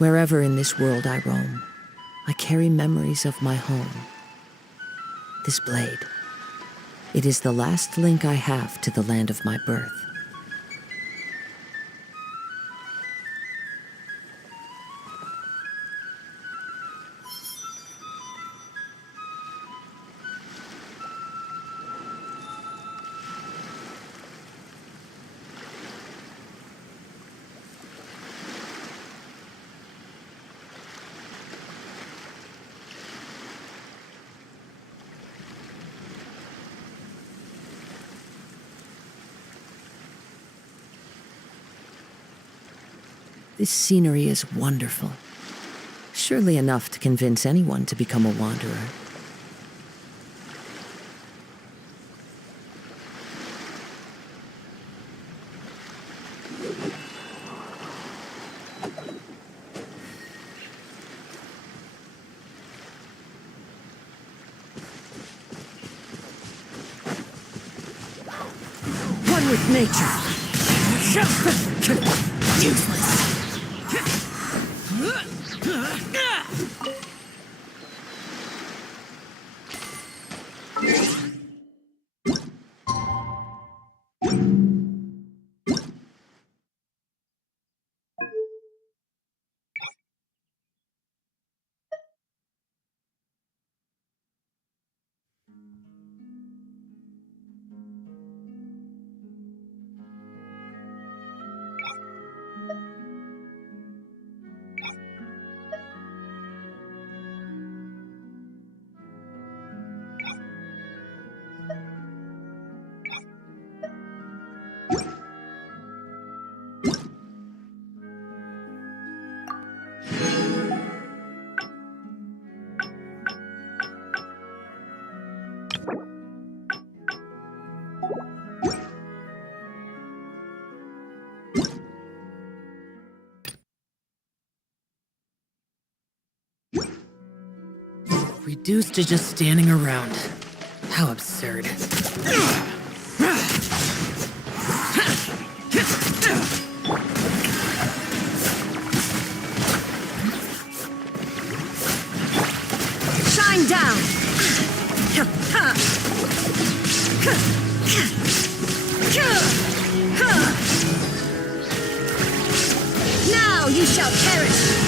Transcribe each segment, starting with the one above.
Wherever in this world I roam, I carry memories of my home. This blade, it is the last link I have to the land of my birth. This scenery is wonderful. Surely enough to convince anyone to become a wanderer. One with nature. Useless. Reduced to just standing around. How absurd. Shine down! Now you shall perish!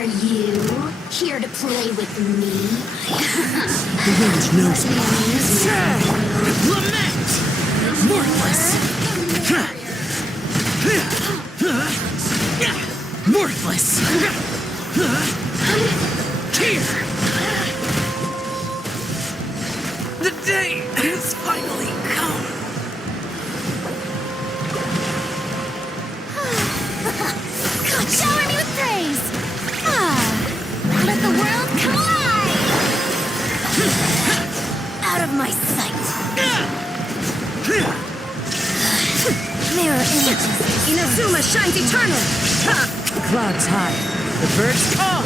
Are you here to play with me? The wind knows me. Lament! Worthless! Worthless! Here! The day has finally come! Shower me with praise! Let the world come alive! Out of my sight! Mirror images. Inazuma shines eternal. The clouds high. The birds call.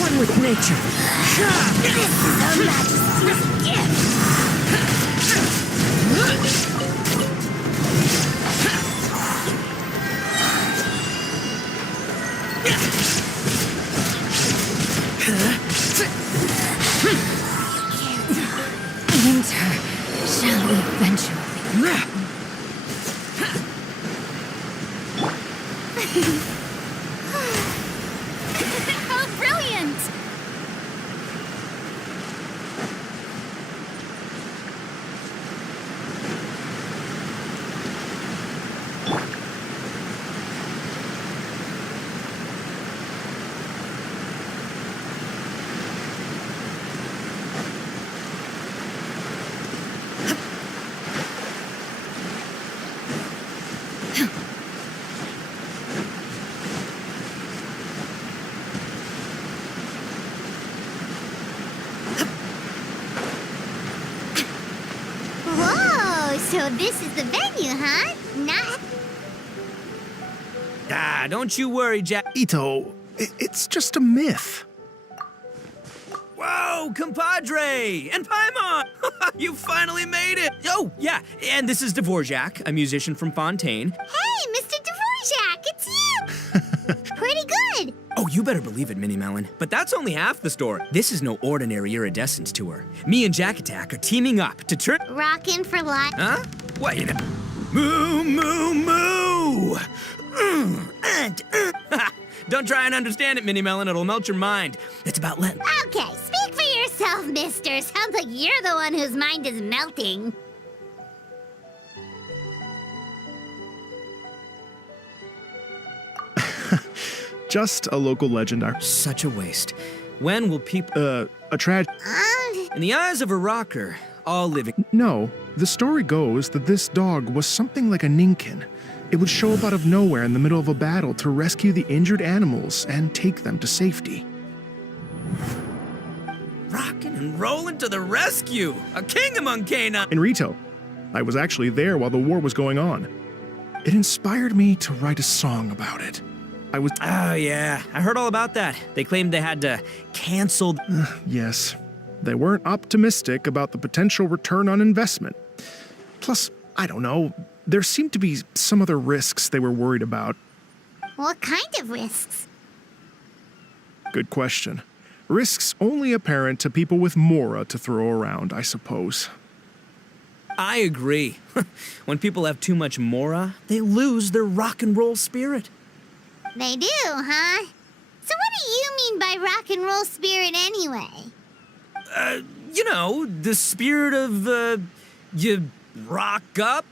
One with nature. This is Her Majesty's gift! Winter shall eventually. How brilliant! Whoa, so this is the venue, huh? Not... Ah, don't you worry, Jack. Ito, it's just a myth. Whoa, compadre! And Paimon! You finally made it! Oh, yeah, and this is Dvorak, a musician from Fontaine. Hey, Mr. Dvorak, it's you! Pretty good. Oh, you better believe it, Minnie Melon. But that's only half the story. This is no ordinary iridescence tour. Me and Jack Attack are teaming up to turn... Rockin' for life. Huh? What, you know? Moo, moo, moo! Don't try and understand it, Minnie Melon. It'll melt your mind. It's about letting... Okay, speak for yourself, mister. Sounds like you're the one whose mind is melting. Just a local legend. Such a waste. When will people... A tragedy. In the eyes of a rocker, all living... No, the story goes that this dog was something like a ninkin. It would show up out of nowhere in the middle of a battle to rescue the injured animals and take them to safety. Rockin' and rollin' to the rescue! A king among canines! In Rito, I was actually there while the war was going on. It inspired me to write a song about it. Oh, yeah. I heard all about that. They claimed they had to cancel... Yes, they weren't optimistic about the potential return on investment. Plus, I don't know, there seemed to be some other risks they were worried about. What kind of risks? Good question. Risks only apparent to people with mora to throw around, I suppose. I agree. When people have too much mora, they lose their rock and roll spirit. They do, huh? So what do you mean by rock and roll spirit anyway? You know, the spirit of, you rock up,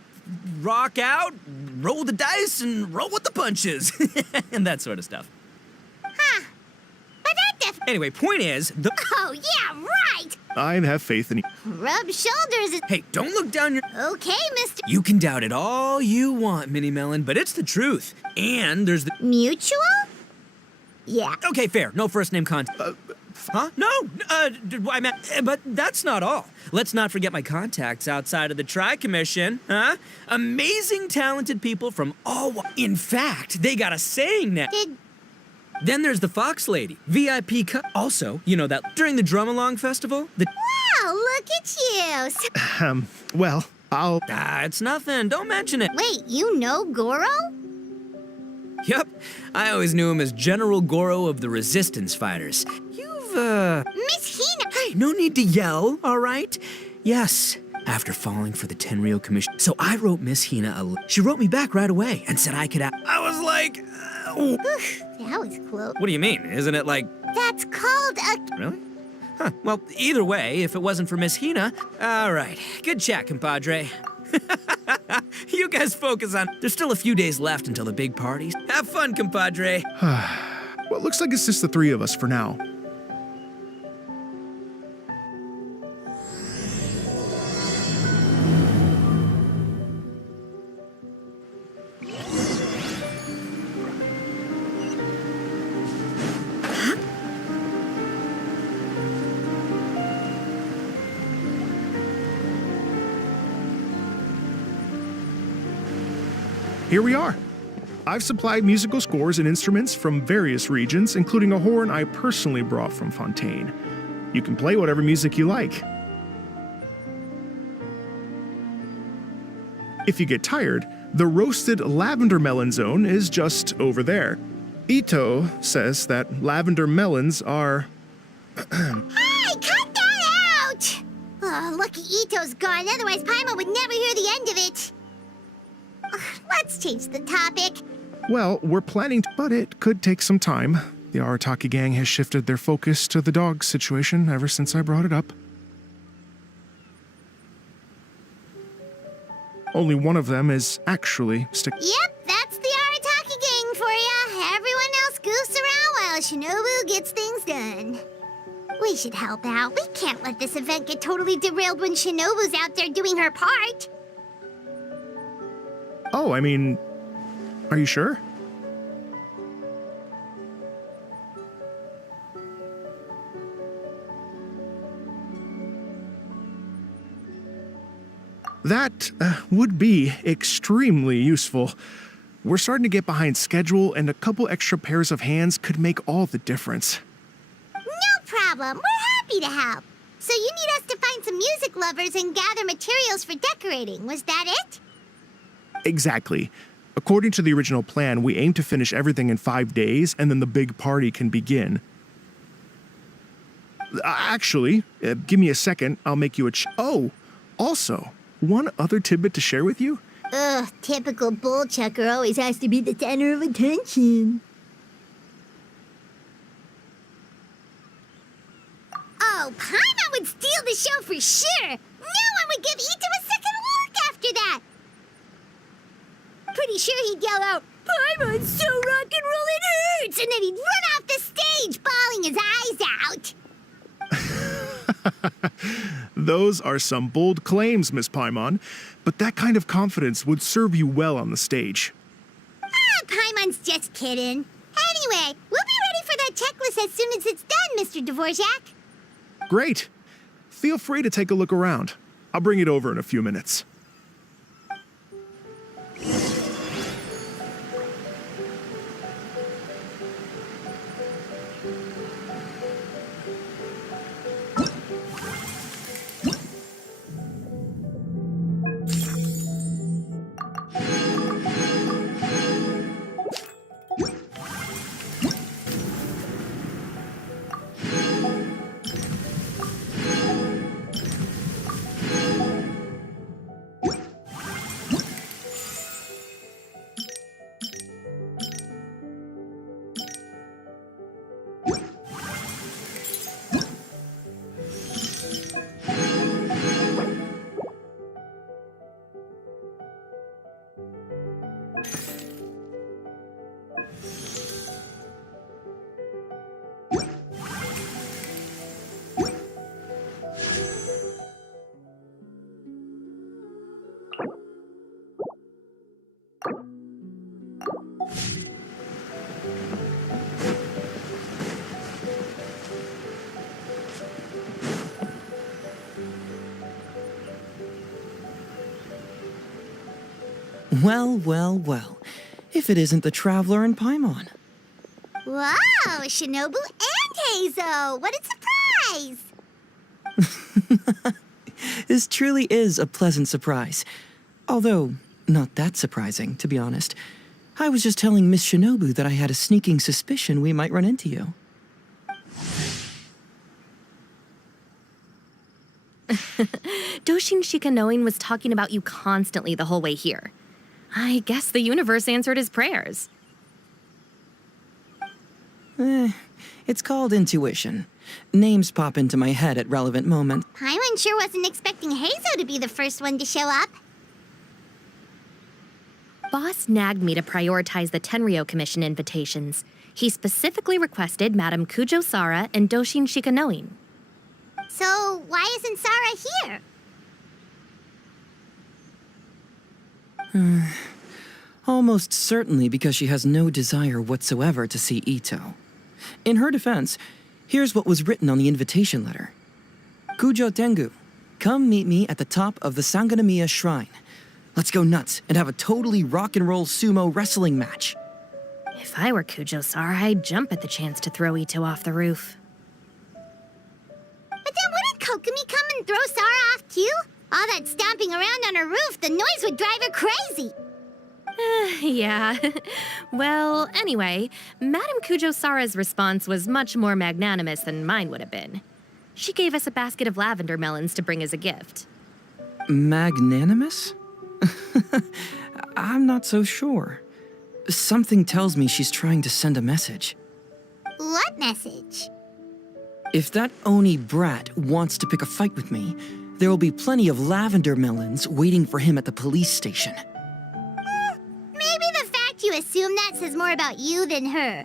rock out, roll the dice, and roll with the punches. And that sort of stuff. Huh. But that Anyway, point is, Oh, yeah, right! I have faith in you. Rub shoulders is... Hey, don't look down your... Okay, mister... You can doubt it all you want, Minnie Melon, but it's the truth. And there's the... Mutual? Yeah. Okay, fair. No first name contact. Huh? No, I meant, but that's not all. Let's not forget my contacts outside of the Tri-Commission, huh? Amazing, talented people from all... In fact, they got a saying now. Then there's the Fox Lady, VIP Also, you know that during the Drum-Along Festival, Wow, look at you! Well, I'll... it's nothing. Don't mention it. Wait, you know Goro? Yep. I always knew him as General Goro of the Resistance Fighters. You've, Miss Hina! Hey, no need to yell, all right? Yes, after falling for the Tenryo Commission. So I wrote Miss Hina she wrote me back right away and said I could I was like, That was close. What do you mean? Isn't it like... That's called a... Really? Huh. Well, either way, if it wasn't for Miss Hina... All right. Good chat, compadre. You guys focus on... There's still a few days left until the big parties. Have fun, compadre. Well, it looks like it's just the three of us for now. Here we are. I've supplied musical scores and instruments from various regions, including a horn I personally brought from Fontaine. You can play whatever music you like. If you get tired, the roasted lavender melon zone is just over there. Ito says that lavender melons are... Hey, cut that out! Oh, lucky Ito's gone, otherwise Paimon would never hear the end of it. Let's change the topic. Well, we're planning to, but it could take some time. The Arataki gang has shifted their focus to the dog situation ever since I brought it up. Only one of them is actually Yep, that's the Arataki gang for ya. Everyone else goofs around while Shinobu gets things done. We should help out. We can't let this event get totally derailed when Shinobu's out there doing her part. Oh, I mean, are you sure? That would be extremely useful. We're starting to get behind schedule, and a couple extra pairs of hands could make all the difference. No problem. We're happy to help. So you need us to find some music lovers and gather materials for decorating. Was that it? Exactly. According to the original plan, we aim to finish everything in 5 days, and then the big party can begin. Actually, give me a second. I'll make you a Oh, also, one other tidbit to share with you. Ugh, typical bull chucker always has to be the center of attention. Oh, Paimon would steal the show for sure. No one would give Ito a second look after that. Pretty sure he'd yell out, "Paimon's so rock and roll it hurts!" And then he'd run off the stage, bawling his eyes out. Those are some bold claims, Miss Paimon, but that kind of confidence would serve you well on the stage. Paimon's just kidding. Anyway, we'll be ready for that checklist as soon as it's done, Mr. Dvorak. Great. Feel free to take a look around. I'll bring it over in a few minutes. Well, well, well. If it isn't the Traveler and Paimon. Wow, Shinobu and Heizo! What a surprise! This truly is a pleasant surprise. Although, not that surprising, to be honest. I was just telling Miss Shinobu that I had a sneaking suspicion we might run into you. Doshin Shikanoin was talking about you constantly the whole way here. I guess the universe answered his prayers. It's called intuition. Names pop into my head at relevant moments. Paimon sure wasn't expecting Heizo to be the first one to show up. Boss nagged me to prioritize the Tenryo Commission invitations. He specifically requested Madame Kujo Sara and Doshin Shikanoin. So, why isn't Sara here? Almost certainly because she has no desire whatsoever to see Ito. In her defense, here's what was written on the invitation letter. Kujo Tengu, come meet me at the top of the Sangonomiya Shrine. Let's go nuts and have a totally rock and roll sumo wrestling match. If I were Kujo Sara, I'd jump at the chance to throw Ito off the roof. But then wouldn't Kokumi come and throw Sara off too? All that stomping around on her roof, the noise would drive her crazy. Yeah. Well, anyway, Madame Kujo Sara's response was much more magnanimous than mine would have been. She gave us a basket of lavender melons to bring as a gift. Magnanimous? I'm not so sure. Something tells me she's trying to send a message. What message? If that Oni brat wants to pick a fight with me, there will be plenty of lavender melons waiting for him at the police station. Maybe the fact you assume that says more about you than her.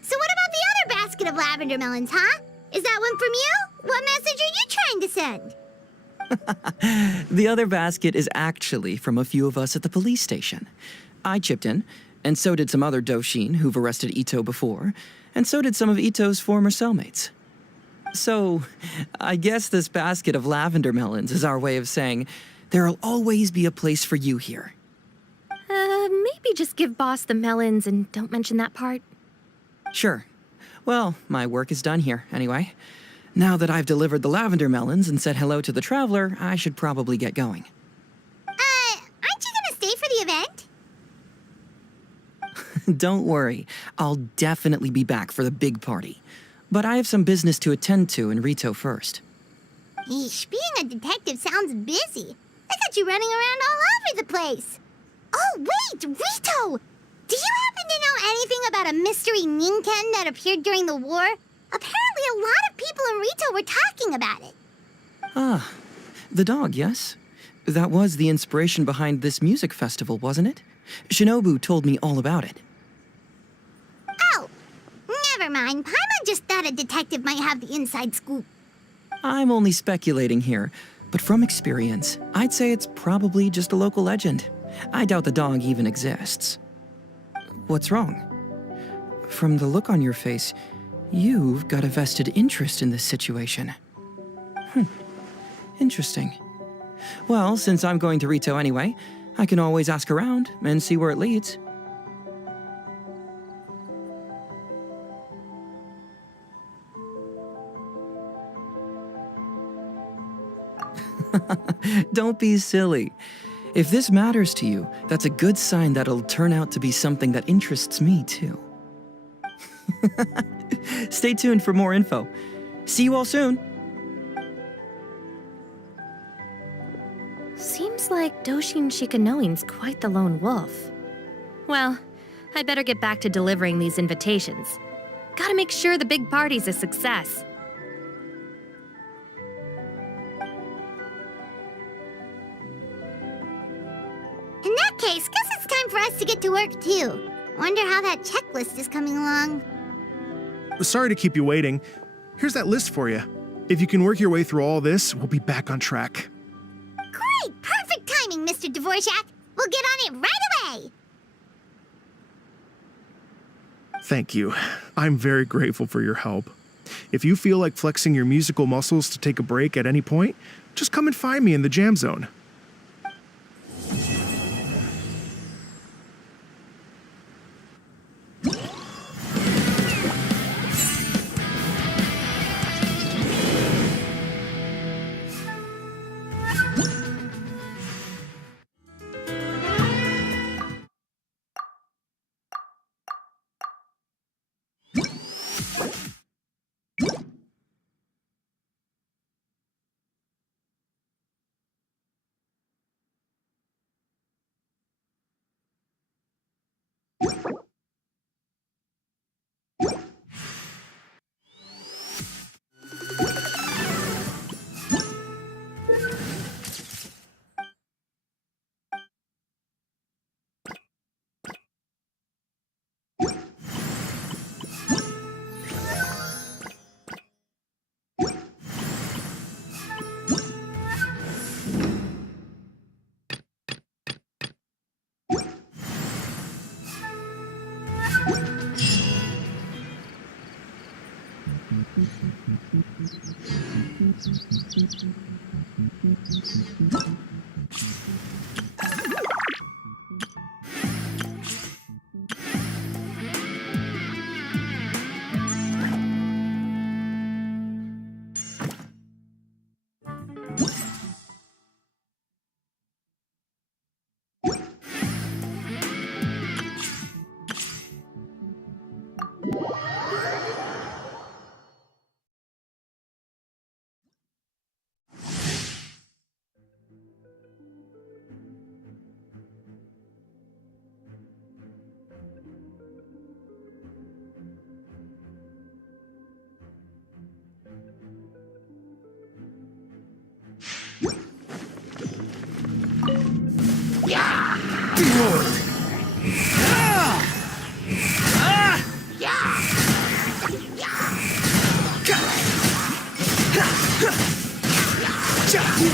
So what about the other basket of lavender melons, huh? Is that one from you? What message are you trying to send? The other basket is actually from a few of us at the police station. I chipped in, and so did some other Doshin who've arrested Ito before, and so did some of Ito's former cellmates. So, I guess this basket of lavender melons is our way of saying, there'll always be a place for you here. Maybe just give Boss the melons and don't mention that part. Sure. Well, my work is done here, anyway. Now that I've delivered the lavender melons and said hello to the traveler, I should probably get going. Aren't you gonna stay for the event? Don't worry, I'll definitely be back for the big party. But I have some business to attend to in Rito first. Eesh, being a detective sounds busy. I got you running around all over the place. Oh, wait, Rito! Do you happen to know anything about a mystery Ninken that appeared during the war? Apparently a lot of people in Rito were talking about it. Ah, the dog, yes? That was the inspiration behind this music festival, wasn't it? Shinobu told me all about it. Oh, never mind. Paimon just thought a detective might have the inside scoop. I'm only speculating here, but from experience, I'd say it's probably just a local legend. I doubt the dog even exists. What's wrong? From the look on your face, you've got a vested interest in this situation. Interesting. Well, since I'm going to Rito anyway, I can always ask around and see where it leads. Don't be silly. If this matters to you, that's a good sign that it'll turn out to be something that interests me too. Stay tuned for more info. See you all soon. Seems like Doshin Shikanoin's quite the lone wolf. Well, I better get back to delivering these invitations. Gotta make sure the big party's a success. In that case, guess it's time for us to get to work too. Wonder how that checklist is coming along. Sorry to keep you waiting. Here's that list for you. If you can work your way through all this, we'll be back on track. Great! Perfect timing, Mr. Dvorak. We'll get on it right away! Thank you. I'm very grateful for your help. If you feel like flexing your musical muscles to take a break at any point, just come and find me in the jam zone.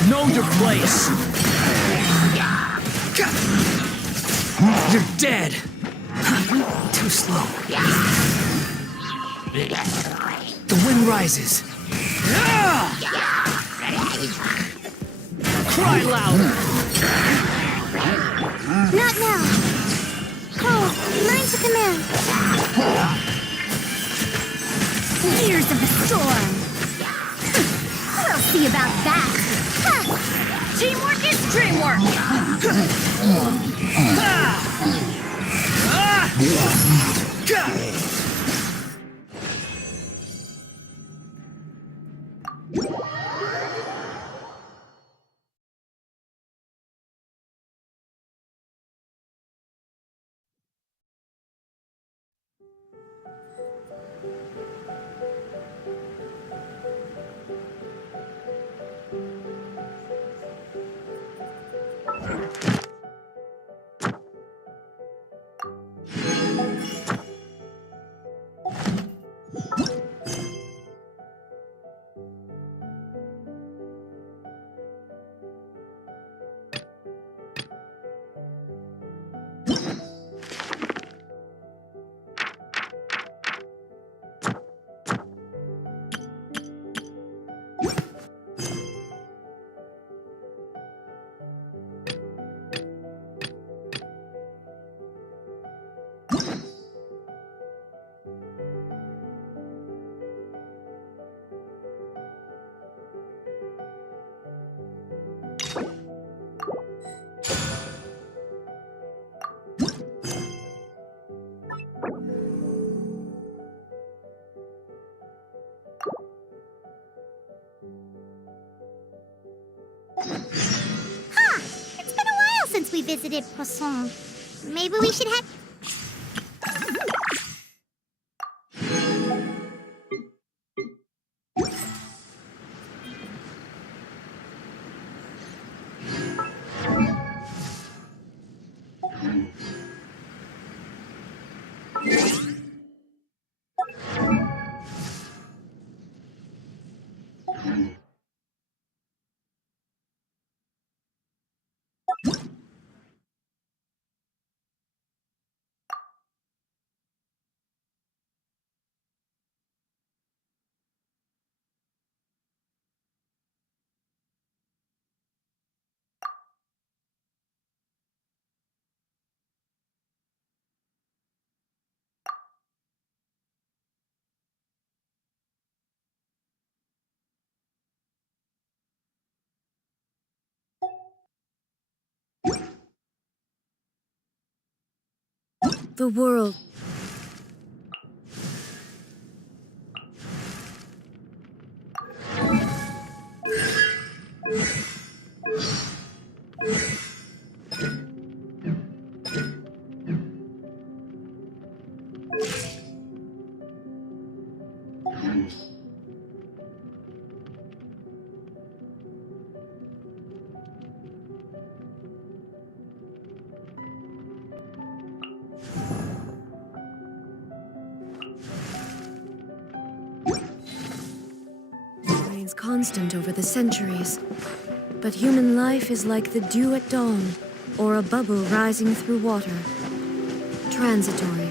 Know your place. You're dead. Too slow. The wind rises. Cry louder. Not now. Cole, mine to command. Years of the storm. We'll see about that. Teamwork is dreamwork. It's been a while since we visited Poisson. Maybe we should head... The world. Constant over the centuries. But human life is like the dew at dawn, or a bubble rising through water. Transitory,